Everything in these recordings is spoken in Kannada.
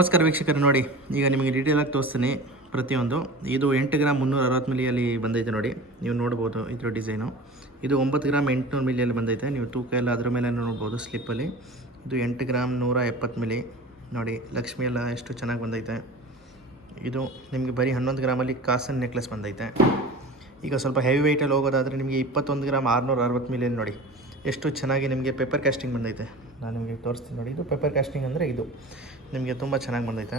ನಮಸ್ಕಾರ ವೀಕ್ಷಕರು, ನೋಡಿ ಈಗ ನಿಮಗೆ ಡೀಟೇಲಾಗಿ ತೋರಿಸ್ತೀನಿ ಪ್ರತಿಯೊಂದು. ಇದು 8 ಗ್ರಾಮ್ 360 ಮಿಲಿಯಲ್ಲಿ ಬಂದೈತೆ ನೋಡಿ, ನೀವು ನೋಡ್ಬೋದು ಇದ್ರ ಡಿಸೈನು. ಇದು 9 ಗ್ರಾಮ್ 800 ಮಿಲಿಯಲ್ಲಿ ಬಂದೈತೆ, ನೀವು ತೂಕ ಎಲ್ಲ ಅದ್ರ ಮೇಲೆ ನೋಡ್ಬೋದು ಸ್ಲಿಪ್ಪಲ್ಲಿ. ಇದು 8 ಗ್ರಾಮ್ 170 ಮಿಲಿ ನೋಡಿ, ಲಕ್ಷ್ಮಿ ಎಲ್ಲ ಎಷ್ಟು ಚೆನ್ನಾಗಿ ಬಂದೈತೆ. ಇದು ನಿಮಗೆ ಬರೀ 11 ಗ್ರಾಮಲ್ಲಿ ಕಾಸನ್ ನೆಕ್ಲೆಸ್ ಬಂದೈತೆ. ಈಗ ಸ್ವಲ್ಪ ಹೆವಿ ವೆಯ್ಟಲ್ಲಿ ಹೋಗೋದಾದರೆ ನಿಮಗೆ 21 ಗ್ರಾಮ್ 660 ಮಿಲಿಯಲ್ಲಿ ನೋಡಿ ಎಷ್ಟು ಚೆನ್ನಾಗಿ ನಿಮಗೆ ಪೇಪರ್ ಕ್ಯಾಸ್ಟಿಂಗ್ ಬಂದೈತೆ. ನಾನು ನಿಮಗೆ ತೋರಿಸ್ತೀನಿ ನೋಡಿ. ಇದು ಪೇಪರ್ ಕ್ಯಾಸ್ಟಿಂಗ್ ಅಂದರೆ ಇದು ನಿಮಗೆ ತುಂಬ ಚೆನ್ನಾಗಿ ಬಂದೈತೆ.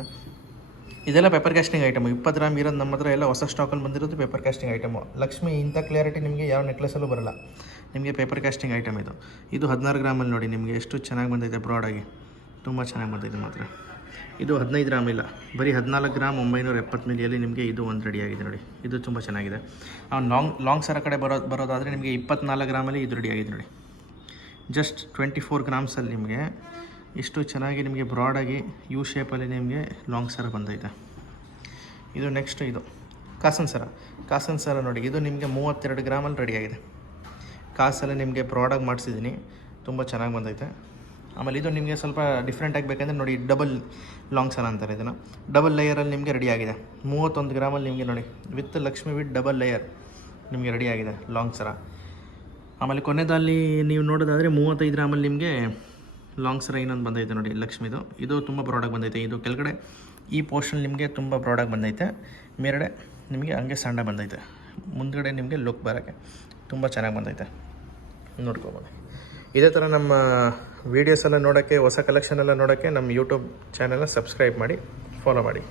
ಇದೆಲ್ಲ ಪೇಪರ್ ಕ್ಯಾಸ್ಟಿಂಗ್ ಐಟಮು. 20 ಗ್ರಾಮ್ ಇರೋದು ನಮ್ಮ ಹತ್ರ ಎಲ್ಲ ಹೊಸ ಸ್ಟಾಕಲ್ಲಿ ಬಂದಿರೋದು ಪೇಪರ್ ಕ್ಯಾಸ್ಟಿಂಗ್ ಐಟಮು. ಲಕ್ಷ್ಮಿ ಇಂಥ ಕ್ಲಿಯರಿಟಿ ನಿಮಗೆ ಯಾವ ನೆಕ್ಲೆಸಲ್ಲೂ ಬರೋಲ್ಲ, ನಿಮಗೆ ಪೇಪರ್ ಕ್ಯಾಸ್ಟಿಂಗ್ ಐಟಮ್ ಇದು. ಇದು 16 ಗ್ರಾಮಲ್ಲಿ ನೋಡಿ ನಿಮಗೆ ಎಷ್ಟು ಚೆನ್ನಾಗಿ ಬಂದೈತೆ, ಬ್ರಾಡಾಗಿ ತುಂಬ ಚೆನ್ನಾಗಿ ಬಂದೈತೆ ಮಾತ್ರ. ಇದು 15 ಗ್ರಾಮ್ ಇಲ್ಲ, ಬರೀ 14 ಗ್ರಾಮ್ 970 ಮಿಲಿಯಲ್ಲಿ ನಿಮಗೆ ಇದು ಒಂದು ರೆಡಿಯಾಗಿದೆ ನೋಡಿ. ಇದು ತುಂಬ ಚೆನ್ನಾಗಿದೆ. ಲಾಂಗ್ ಸರ ಕಡೆ ಬರೋದಾದರೆ ನಿಮಗೆ 24 ಗ್ರಾಮಲ್ಲಿ ಇದು ರೆಡಿಯಾಗಿದೆ ನೋಡಿ. ಜಸ್ಟ್ 24 ಗ್ರಾಮ್ಸಲ್ಲಿ ನಿಮಗೆ ಇಷ್ಟು ಚೆನ್ನಾಗಿ ನಿಮಗೆ ಬ್ರಾಡಾಗಿ ಯು ಶೇಪಲ್ಲಿ ನಿಮಗೆ ಲಾಂಗ್ ಸರ ಬಂದೈತೆ. ಇದು ನೆಕ್ಸ್ಟ್ ಇದು ಕಾಸನ್ ಸರ ನೋಡಿ. ಇದು ನಿಮಗೆ 32 ಗ್ರಾಮಲ್ಲಿ ರೆಡಿಯಾಗಿದೆ. ಕಾಸಲ್ಲಿ ನಿಮಗೆ ಬ್ರಾಡಾಗಿ ಮಾಡಿಸಿದ್ದೀನಿ, ತುಂಬ ಚೆನ್ನಾಗಿ ಬಂದೈತೆ. ಆಮೇಲೆ ಇದು ನಿಮಗೆ ಸ್ವಲ್ಪ ಡಿಫ್ರೆಂಟ್ ಆಗಬೇಕಂದ್ರೆ ನೋಡಿ, ಡಬಲ್ ಲಾಂಗ್ ಸರ ಅಂತಾರೆ ಇದನ್ನು. ಡಬಲ್ ಲೇಯರಲ್ಲಿ ನಿಮಗೆ ರೆಡಿಯಾಗಿದೆ. 31 ಗ್ರಾಮಲ್ಲಿ ನಿಮಗೆ ನೋಡಿ with Lakshmi with double layer ನಿಮಗೆ ರೆಡಿಯಾಗಿದೆ ಲಾಂಗ್ ಸರ. ಆಮೇಲೆ ಕೊನೆಯಲ್ಲಿ ನೀವು ನೋಡೋದಾದರೆ 35 ಗ್ರಾಮಲ್ಲಿ ನಿಮಗೆ ಲಾಂಗ್ ಸರ ಇನ್ನೊಂದು ಬಂದೈತೆ ನೋಡಿ ಲಕ್ಷ್ಮಿದು. ಇದು ತುಂಬ ಬ್ರಾಡಾಗಿ ಬಂದೈತೆ. ಇದು ಕೆಳಗಡೆ ಈ ಪೋರ್ಷನ್ ನಿಮಗೆ ತುಂಬ ಬ್ರಾಡಾಗಿ ಬಂದೈತೆ, ಮೇಲ್ಗಡೆ ನಿಮಗೆ ಹಂಗೆ ಸಣ್ಣ ಬಂದೈತೆ. ಮುಂದ್ಗಡೆ ನಿಮಗೆ ಲುಕ್ ಬರೋಕ್ಕೆ ತುಂಬ ಚೆನ್ನಾಗಿ ಬಂದೈತೆ, ನೋಡ್ಕೊಬೋದು. ಇದೇ ಥರ ನಮ್ಮ ವೀಡಿಯೋಸ್ ಎಲ್ಲ ನೋಡೋಕ್ಕೆ, ಹೊಸ ಕಲೆಕ್ಷನ್ ಎಲ್ಲ ನೋಡೋಕ್ಕೆ ನಮ್ಮ ಯೂಟ್ಯೂಬ್ ಚಾನಲ್ನ ಸಬ್ಸ್ಕ್ರೈಬ್ ಮಾಡಿ, ಫಾಲೋ ಮಾಡಿ.